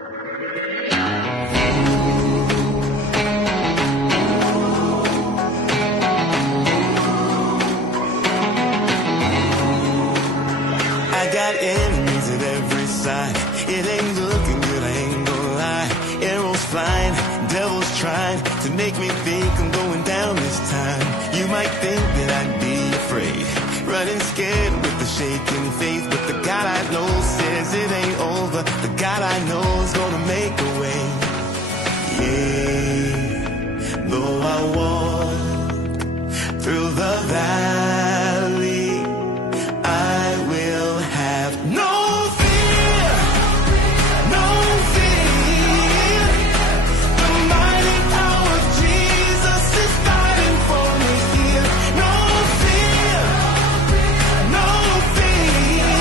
I got enemies at every side. It ain't looking good, I ain't gonna lie. Arrows flying, devils trying to make me think I'm going down this time. You might think that I'd be afraid, running scared with the shaking faith, but the God I know says it ain't over. The God I know is gonna make a way. Yeah, though I walk through the valley, I will have no fear, no fear. The mighty power of Jesus is fighting for me here. No fear, no fear.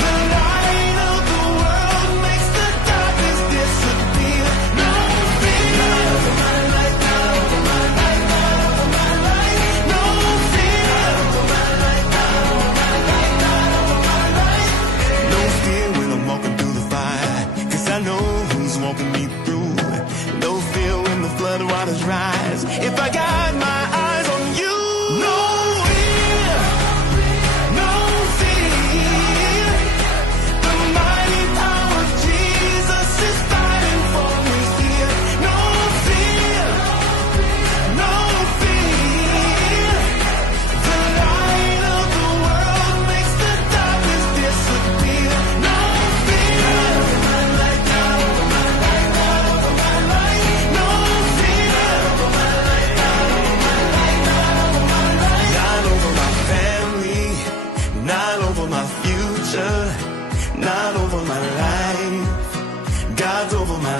The light of the world makes the darkness disappear. No fear. Not over my life, not over my life, not over my life. No fear. Not over my life, not over my life, not over my life. No fear when I'm walking through the fire, 'cause I know who's walking me through. No fear when the flood waters rise, if I got my eyes on you. No fear, no fear. The mighty power of Jesus is fighting for me here. No fear, no fear. The light of the world makes the darkness disappear. No fear. Not over my life, not over my life, not over my life. No fear. Not over my life, not over my life, not over my life. Not over my family, not over my future, not over my life. God's over my